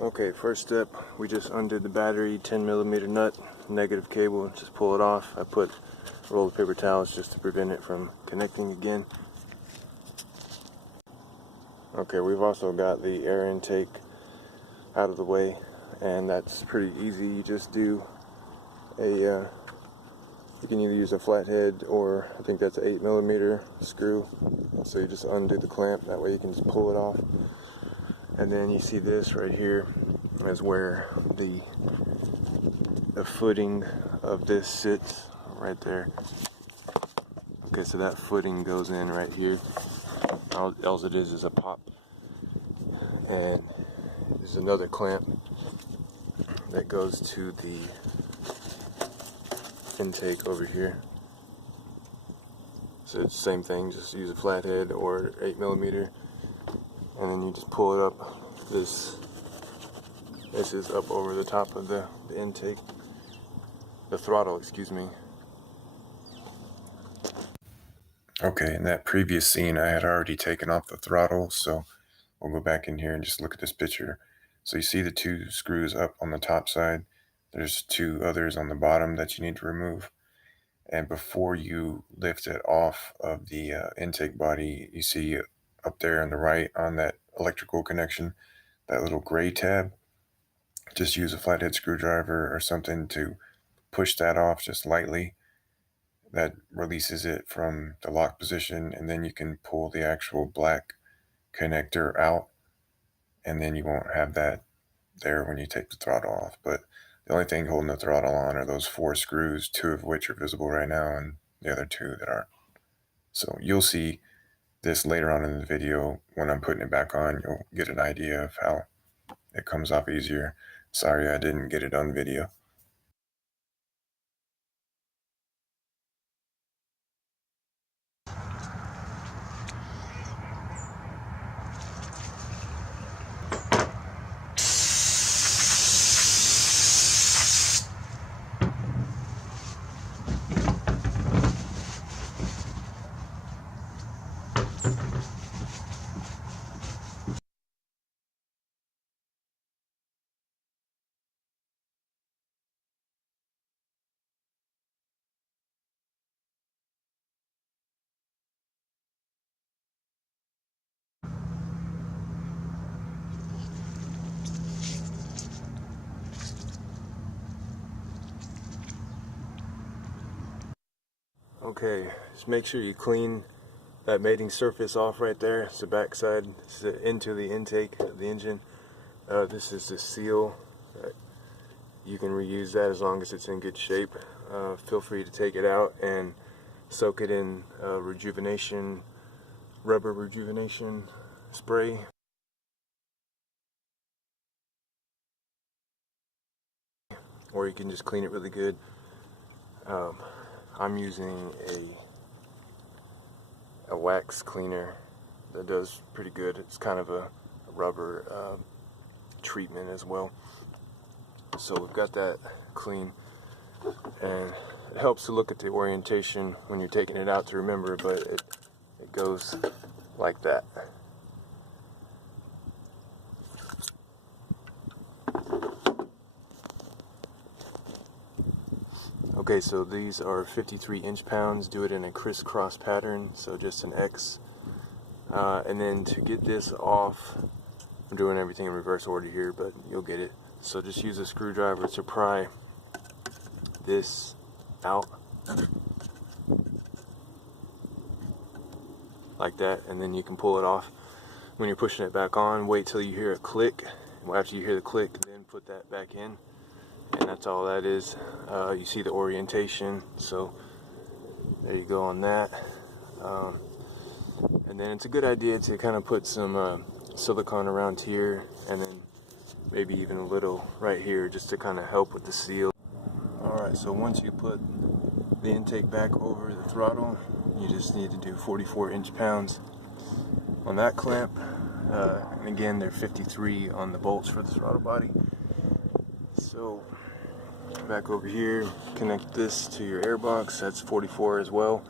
Okay, first step, we just undid the battery 10mm nut, negative cable, just pull it off. I put a roll of paper towels just to prevent it from connecting again. Okay, we've also got the air intake out of the way, and that's pretty easy. You just do you can either use a flathead or I think that's an 8mm screw. So you just undo the clamp, that way you can just pull it off. And then you see this right here is where the footing of this sits, right there. Okay, so that footing goes in right here. All it is a pop. And there's another clamp that goes to the intake over here. So it's the same thing, just use a flathead or 8mm, and then you just pull it up. This is up over the top of the intake, the throttle, excuse me. Okay, in that previous scene I had already taken off the throttle, so we'll go back in here and just look at this picture. So you see the two screws up on the top side. There's two others on the bottom that you need to remove. And before you lift it off of the intake body, you see up there on the right on that electrical connection, that little gray tab. Just use a flathead screwdriver or something to push that off just lightly. That releases it from the lock position, and then you can pull the actual black connector out, and then you won't have that there when you take the throttle off. But the only thing holding the throttle on are those 4 screws, 2 of which are visible right now and the other 2 that aren't. So you'll see this later on in the video. When I'm putting it back on, you'll get an idea of how it comes off easier. Sorry I didn't get it on video. Okay, just make sure you clean that mating surface off right there. It's the back side, it's into the intake of the engine. This is the seal. You can reuse that as long as it's in good shape. Feel free to take it out and soak it in rubber rejuvenation spray. Or you can just clean it really good. I'm using a wax cleaner that does pretty good. It's kind of a rubber treatment as well. So we've got that clean, and it helps to look at the orientation when you're taking it out to remember, but it goes like that. Okay, so these are 53 inch-pounds. Do it in a crisscross pattern, so just an X. And then to get this off, I'm doing everything in reverse order here, but you'll get it. So just use a screwdriver to pry this out like that, and then you can pull it off. When you're pushing it back on, wait till you hear a click. After you hear the click, then put that back in, and that's all that is. You see the orientation, so there you go on that. And then it's a good idea to kind of put some silicone around here, and then maybe even a little right here, just to kind of help with the seal. Alright, so once you put the intake back over the throttle, you just need to do 44 inch-pounds on that clamp. And again, they're 53 on the bolts for the throttle body. So back over here, connect this to your airbox, that's 44 as well.